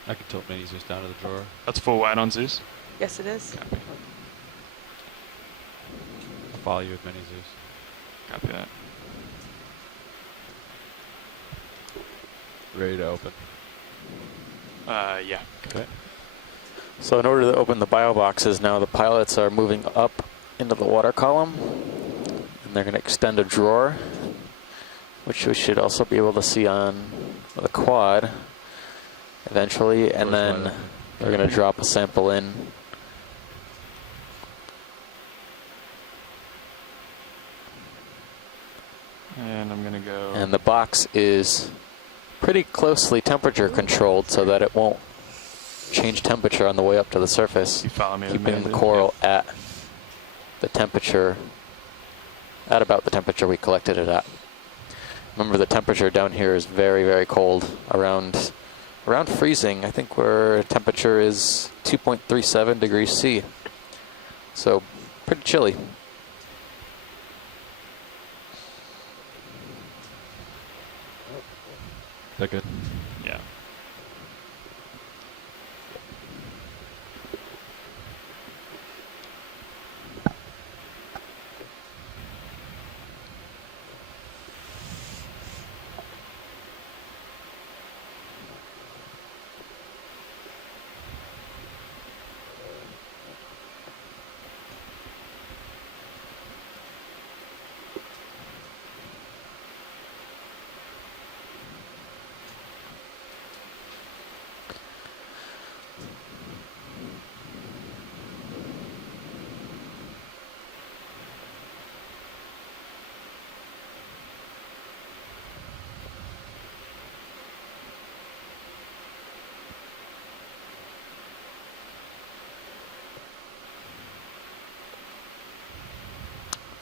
I can tilt Mini Zeus down to the drawer. That's full wide on Zeus. Yes, it is. Copy. I'll follow you with Mini Zeus. Copy that. Ready to open. Yeah. Okay. So in order to open the bio boxes now, the pilots are moving up into the water column, and they're going to extend a drawer, which we should also be able to see on the quad eventually, and then they're going to drop a sample in. And I'm going to go. And the box is pretty closely temperature controlled so that it won't change temperature on the way up to the surface, You follow me? keeping the coral at the temperature, at about the temperature we collected it at. Remember, the temperature down here is very, very cold, around freezing. I think where temperature is 2.37 degrees C. So pretty chilly. Is that good? Yeah.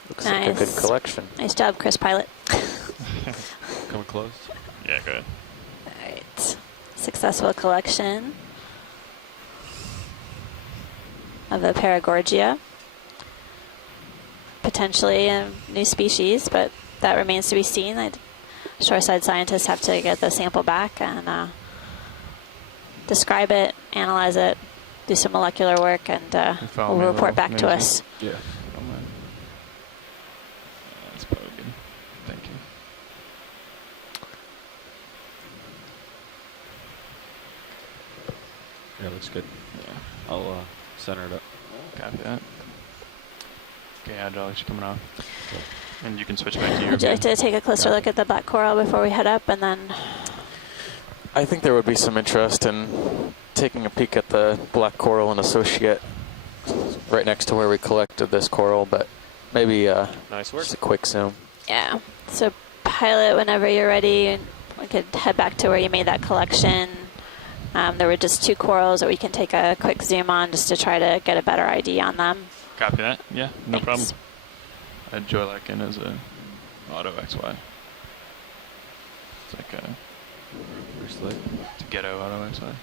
Looks like a good Nice. collection. Nice job, Chris, pilot. Coming close. Yeah, good. All right. Successful collection of a Paragorgia. Potentially a new species, but that remains to be seen. Shoreside scientists have to get the sample back and describe it analyze it, do some molecular work, and will report back to us. Yeah. That's probably good. Thank you. Yeah, looks good. Yeah. I'll center it up. Copy that. Okay, hydraulics coming off. Okay. And you can switch back to your Would you like to take a closer look at the black coral before we head up, and then? I think there would be some interest in taking a peek at the black coral and associate right next to where we collected this coral, but maybe nice work. Just a quick zoom. Yeah. So pilot whenever you're ready. We could head back to where you made that collection. There were just 2 corals that we can take a quick zoom on just to try to get a better ID on them. Copy that. Yeah, no Thanks. problem. I had Joy Larkin as a auto XY. It's like a to ghetto auto XY.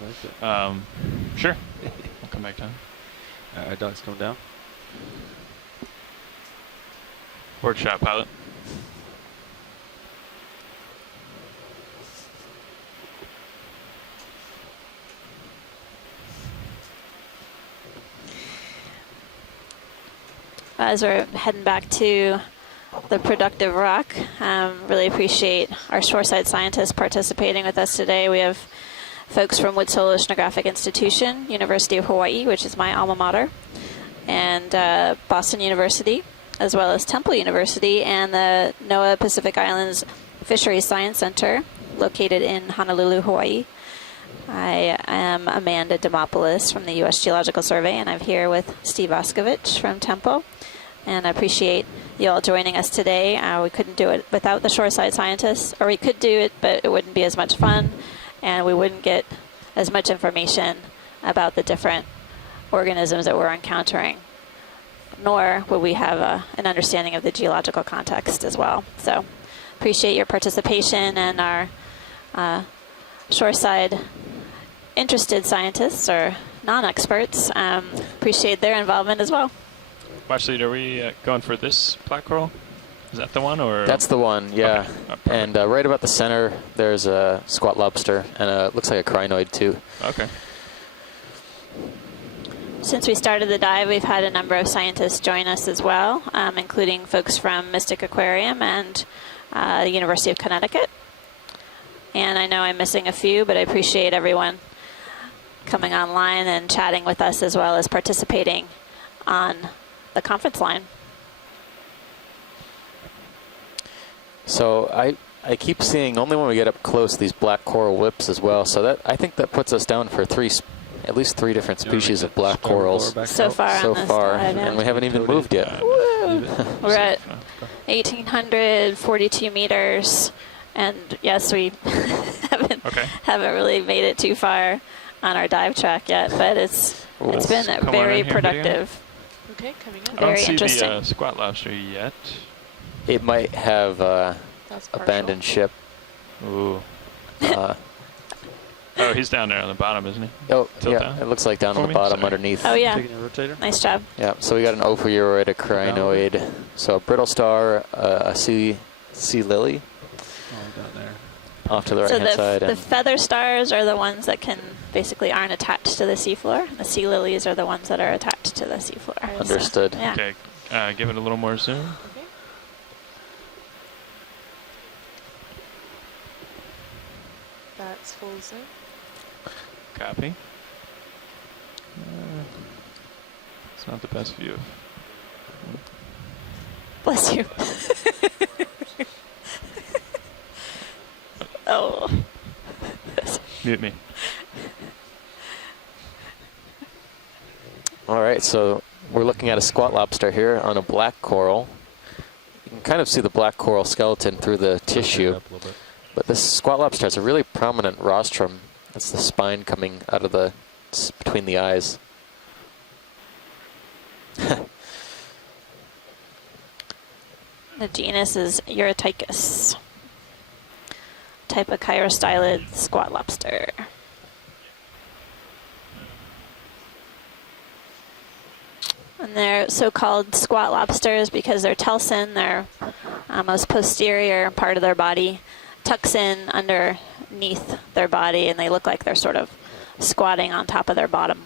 I like it. Sure. I'll come back down. Dog's coming down. Word shot, pilot. As we're heading back to the productive rock, really appreciate our shoreside scientists participating with us today. We have folks from Woods Hole Oceanographic Institution, University of Hawaii, which is my alma mater, and Boston University, as well as Temple University and the NOAA Pacific Islands Fisheries Science Center, located in Honolulu, Hawaii. I am Amanda Demopoulos from the U.S. Geological Survey, and I'm here with Steve Oskovich from Temple. And I appreciate you all joining us today. We couldn't do it without the shoreside scientists, or we could do it, but it wouldn't be as much fun, and we wouldn't get as much information about the different organisms that we're encountering, nor would we have an understanding of the geological context as well. So appreciate your participation, and our shoreside interested scientists or non-experts appreciate their involvement as well. Watch lead, are we going for this black coral? Is that the one, or? That's the one, yeah. Okay. And right about the center, there's a squat lobster, and it looks like a crinoid too. Okay. Since we started the dive, we've had a number of scientists join us as well, including folks from Mystic Aquarium and the University of Connecticut. And I know I'm missing a few, but I appreciate everyone coming online and chatting with us, as well as participating on the conference line. So I keep seeing, only when we get up close, these black coral whips as well. So that, I think that puts us down for at least three different species of black corals so far, and we haven't even moved yet. We're at 1,842 meters, and yes, we haven't really made it too far on our dive track yet, but it's been very productive. Okay, coming in. Very I don't interesting. see the squat lobster yet. It might have abandoned ship. Ooh. Oh, he's down there on the bottom, isn't he? Oh, Tilt yeah, down? it looks like down on the bottom underneath. Oh, yeah. Taking a rotator. Nice job. Yeah, so we got an ophiuroid, a crinoid, so a brittle star, a sea lily Oh, down there. off to the So right-hand side. the feather stars are the ones that basically aren't attached to the seafloor. The sea lilies are the ones that are attached to the seafloor. Understood. So, yeah. Okay, give it a little more zoom. Okay. That's full zoom. Copy. It's not the best view. Bless you. Oh. Mute me. All right, so we're looking at a squat lobster here on a black coral. You can kind of see the black coral skeleton through the tissue. But this squat lobster has a really prominent rostrum. That's the spine coming out of between the eyes. The genus is Eurytychus, type of chirostylid squat lobster. And they're so-called squat lobsters because their telson, their most posterior part of their body, tucks in underneath their body, and they look like they're sort of squatting on top of their bottom.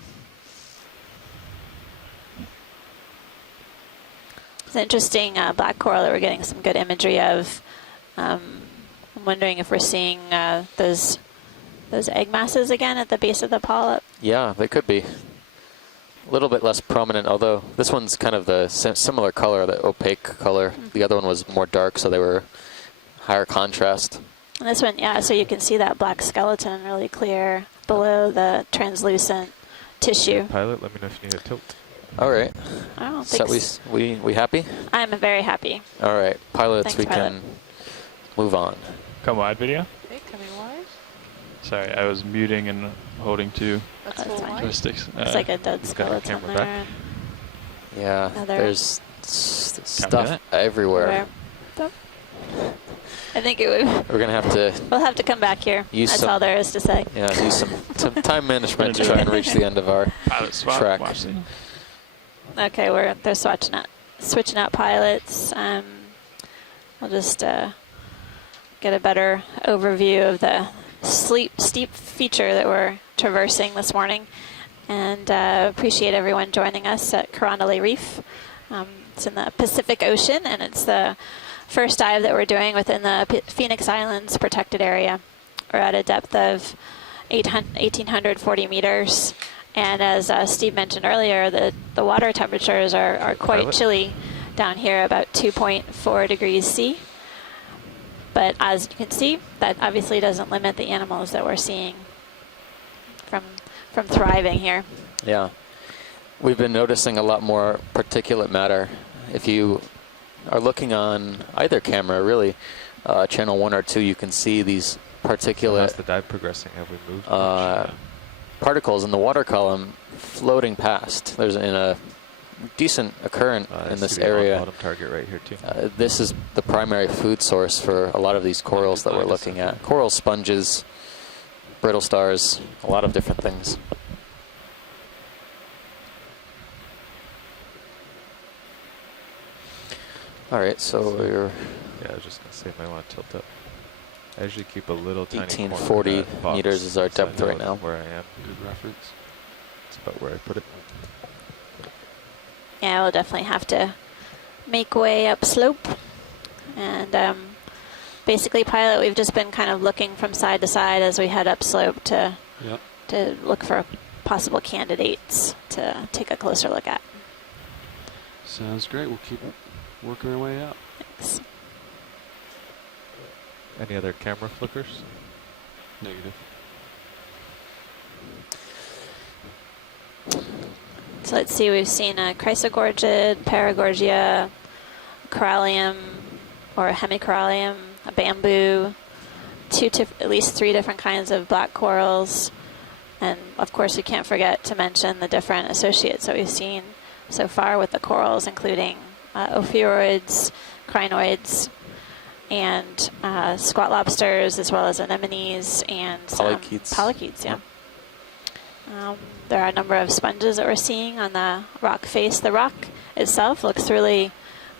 It's an interesting black coral that we're getting some good imagery of. I'm wondering if we're seeing those egg masses again at the base of the polyp. Yeah, they could be. A little bit less prominent, although this one's kind of the similar color, the opaque color. Mm-hmm. The other one was more dark, so they were higher contrast. And this one, yeah, so you can see that black skeleton really clear below the translucent tissue. Pilot, let me know if you need a tilt. All right. I don't think so. We happy? I'm very happy. All right, pilots, Thanks, we pilot. can move on. Come wide video. Okay, coming wide. Sorry, I was muting and holding two That's That's fine. joysticks. Looks like a dead got the skeleton camera there. back. Yeah, Another- there's Copy stuff that. everywhere. I think it would. We're gonna have to We'll have to come back here. Use That's some- all there is to say. use some time management to try and reach the end of our Pilot swap. track. Watch these. Okay, they're switching out pilots. We'll just get a better overview of the steep feature that we're traversing this morning, and appreciate everyone joining us at Carondelet Reef. It's in the Pacific Ocean, and it's the first dive that we're doing within the Phoenix Islands protected area. We're at a depth of 1,840 meters. And as Steve mentioned earlier, the water temperatures are quite chilly down here, about 2.4 degrees C. But as you can see, that obviously doesn't limit the animals that we're seeing from thriving here. Yeah. We've been noticing a lot more particulate matter. If you are looking on either camera, really, channel 1 or 2, you can see these How's particulate the dive progressing? Have we moved much? particles in the water column floating past. There's in a decent occurrence in this area. Bottom target right here too. This is the primary food source for a lot of these corals that we're looking at. Coral sponges, brittle stars, a lot of different things. All right, so we're Yeah, I was just gonna say, I might want to tilt up. I usually keep a little tiny corner of 1840 that box, meters is our so I depth know right now. Where I am. Good reference. It's about where I put it. Yeah, we'll definitely have to make way up slope. And basically, pilot, we've just been kind of looking from side to side as we head up slope to look for possible candidates to take a closer look at. Sounds great. We'll keep working our way up. Thanks. Any other camera flickers? Negative. So let's see, we've seen a chrysogorgid, paragorgia, corallium or a hemicorallium, a bamboo, at least 3 different kinds of black corals. And of course, we can't forget to mention the different associates that we've seen so far with the corals, including ophiuroids, crinoids, and squat lobsters, as well as anemones and Polychaetes. Polychaetes, yeah. There are a number of sponges that we're seeing on the rock face. The rock itself looks really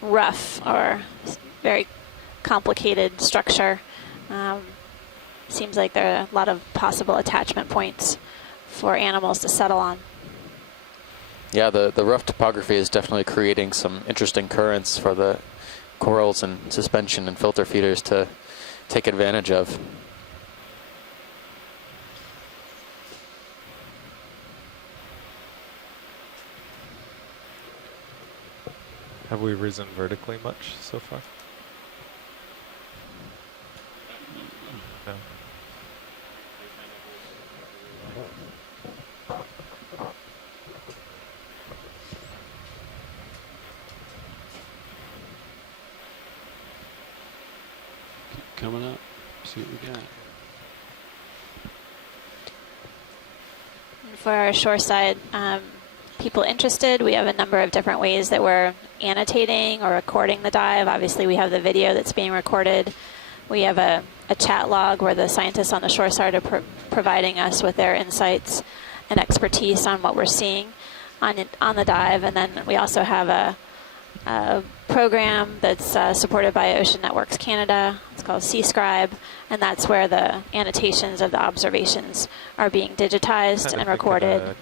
rough or very complicated structure. Seems like there are a lot of possible attachment points for animals to settle on. Yeah, the rough topography is definitely creating some interesting currents for the corals and suspension and filter feeders to take advantage of. Have we risen vertically much so far? No. Keep coming up. See what we got. For our shoreside people interested, we have a number of different ways that we're annotating or recording the dive. Obviously, we have the video that's being recorded. We have a chat log where the scientists on the shoreside are providing us with their insights and expertise on what we're seeing on the dive. And then we also have a program that's supported by Ocean Networks Canada. It's called SeaScribe, and that's where the annotations of the observations are being digitized and recorded